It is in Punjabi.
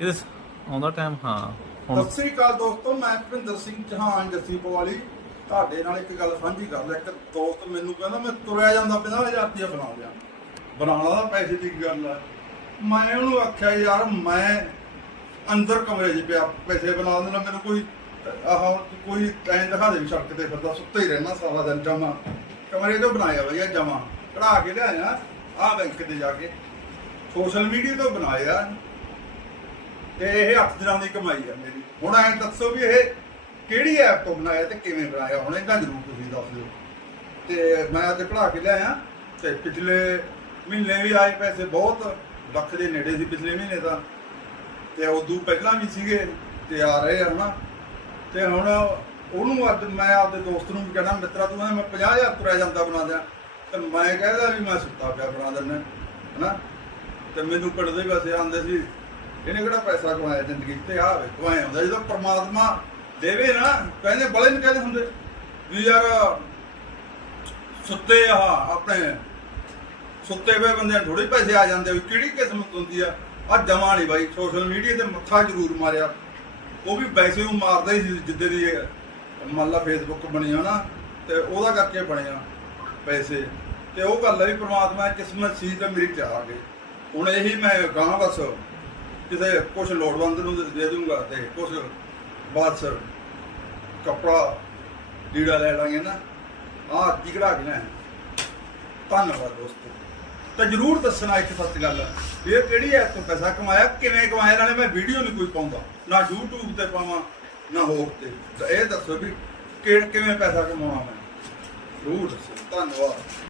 ਇਹਦੇ ਸ- ਆਉਂਦਾ ਟਾਈਮ ਹਾਂ, ਹੁਣ ਸਤਿ ਸ੍ਰੀ ਅਕਾਲ ਦੋਸਤੋ, ਮੈਂ ਭਿੰਦਰ ਸਿੰਘ ਚੌਹਾਨ, ਜੱਸੀ ਪਵਾਲੀ। ਤੁਹਾਡੇ ਨਾਲ ਇੱਕ ਗੱਲ ਸਾਂਝੀ ਕਰ ਲਿਆ। ਇੱਕ ਦੋਸਤ ਮੈਨੂੰ ਕਹਿੰਦਾ, ਮੈਂ ਤੁਰਿਆ ਜਾਂਦਾ 50000 ਰੁਪਇਆ ਬਣਾ ਲਿਆ ਬਣਾਉਣਾ ਦਾ ਪੈਸੇ ਦੀ ਗੱਲ ਆ। ਮੈਂ ਉਹਨੂੰ ਆਖਿਆ, ਯਾਰ, ਮੈਂ ਅੰਦਰ ਕਮਰੇ 'ਚ ਪਿਆ, ਪੈਸੇ ਬਣਾ ਦੇਣਾ ਮੈਨੂੰ ਕੋਈ, ਆਹ, ਕੋਈ ਐਂ ਦਿਖਾ ਦੇ ਵੀ ਸੜਕ ਤੇ ਫਿਰਦਾ, ਸੁੱਤਾ ਹੀ ਰਹਿਣਾ ਸਾਰਾ ਦਿਨ ਜਮਾ। ਕਮਰੇ ਤੋਂ ਬਣਾਇਆ ਭਈਆ ਜਮਾ। ਕਢਾ ਕੇ ਲਿਆਇਆ ਆ ਬੈਂਕ ਤੇ ਜਾ ਕੇ। ਸੋਸ਼ਲ ਮੀਡੀਆ ਤੋਂ ਬਣਾਇਆ। ਤੇ ਇਹ 8 ਦਿਨਾਂ ਦੀ ਕਮਾਈ ਆ ਮੇਰੀ। ਹੁਣ ਐਂ ਦੱਸੋ ਵੀ ਇਹ ਕਿਹੜੀ ਐਪ ਤੋਂ ਬਣਾਇਆ ਤੇ ਕਿਵੇਂ ਬਣਾਇਆ? ਹੁਣ ਇਹਦਾ ਜ਼ਰੂਰ ਤੁਸੀਂ ਦੱਸ ਦਿਓ। ਤੇ ਮੈਂ ਅੱਜ ਕਢਾ ਕੇ ਲਿਆਇਆ ਤੇ ਪਿਛਲੇ ਮਹੀਨੇ ਵੀ ਆਏ ਪੈਸੇ ਬਹੁਤ ਲੱਖ ਦੇ ਨੇੜੇ ਸੀ ਪਿਛਲੇ ਮਹੀਨੇ ਤਾਂ। ਤੇ ਉਦੋਂ ਪਹਿਲਾਂ ਵੀ ਸੀਗੇ ਤੇ ਆ ਰਹੇ ਆ ਹਨਾ। ਤੇ ਹੁਣ ਉਹਨੂੰ ਅੱਜ ਮੈਂ ਆਪਦੇ ਦੋਸਤ ਨੂੰ ਵੀ ਕਹਿੰਦਾ ਮਿੱਤਰਾ ਤੂੰ ਕਹਿੰਦਾ ਮੈਂ 50000 ਤੁਰਿਆ ਜਾਂਦਾ ਬਣਾ ਦਿਆਂ। ਤੇ ਮੈਂ ਕਹਿੰਦਾ ਵੀ ਮੈਂ ਸੁੱਤਾ ਪਿਆ ਬਣਾ ਦਿੰਦਾ, ਹਨਾ। ਤੇ ਮੈਨੂੰ ਪਿੰਡ ਦੇ ਵੈਸੇ ਆਉਂਦੇ ਸੀ। ਇਹਨੇ ਕਿਹੜਾ ਪੈਸਾ ਕਮਾਇਆ ਜ਼ਿੰਦਗੀ 'ਚ? ਤੇ ਆ ਵੇ ਕਮਾਇਆ ਹੁੰਦਾ, ਜਦੋਂ ਪ੍ਰਮਾਤਮਾ ਦੇਵੇ ਨਾ ਕਹਿੰਦੇ ਬੜੇ ਨੂੰ ਕਹਿੰਦੇ ਹੁੰਦੇ ਵੀ ਯਾਰ, ਸੁੱਤੇ ਆ, ਆਪਣੇ ਸੁੱਤੇ ਹੋਏ ਬੰਦਿਆਂ ਥੋੜੀ ਪੈਸੇ ਆ ਜਾਂਦੇ ਵੀ ਕਿਹੜੀ ਕਿਸਮਤ ਹੁੰਦੀ ਆ? ਆ ਜਮਾ ਨਹੀਂ ਬਾਈ ਸੋਸ਼ਲ ਮੀਡੀਆ ਤੇ ਮੱਥਾ ਜ਼ਰੂਰ ਮਾਰਿਆ। ਉਹ ਵੀ ਵੈਸੇ ਉਹ ਮਾਰਦਾ ਹੀ ਸੀ, ਜਿੱਦੇ ਦੀ ਮੰਨ ਲਾ ਫੇਸਬੁੱਕ ਬਣਿਆ ਨਾ, ਤੇ ਉਹਦਾ ਕਰਕੇ ਬਣਿਆ ਪੈਸੇ। ਤੇ ਉਹ ਗੱਲ ਹੈ ਵੀ ਪ੍ਰਮਾਤਮਾ ਕਿਸਮਤ ਸੀ ਤਾਂ ਮੇਰੀ ਚ ਆ ਗਈ। ਹੁਣ ਇਹੀ ਮੈਂ ਗਾਂ ਬਸ ਕਿਸੇ ਕੁਝ ਲੋੜਵੰਦ ਨੂੰ ਦੇ ਦੂੰਗਾ ਤੇ ਕੁਝ ਬਸ ਕਪੜਾ ਲੀੜਾ ਲੈ ਲਾਂਗੇ ਨਾ। ਆਹ ਜਿਗੜਾ ਕੇ ਨਾ ਧੰਨਵਾਦ ਦੋਸਤੋ। ਤਾਂ ਜਰੂਰ ਦੱਸਣਾ ਇੱਕ ਸੱਚ ਗੱਲ। ਇਹ ਕਿਹੜੀ ਐਪ ਤੋਂ ਪੈਸਾ ਕਮਾਇਆ? ਕਿਵੇਂ ਕਮਾਇਆ? ਨਾਲੇ ਮੈਂ ਵੀਡੀਓ ਨਹੀਂ ਕੋਈ ਪਾਉਂਦਾ। ਨਾ YouTube ਤੇ ਪਾਵਾਂ, ਨਾ ਹੋਰ ਤੇ। ਤਾਂ ਇਹ ਦੱਸੋ ਵੀ ਕਿਹੜ ਕਿਵੇਂ ਪੈਸਾ ਕਮਾਉਣਾ ਮੈਂ। ਜਰੂਰ ਦੱਸੋ। ਧੰਨਵਾਦ।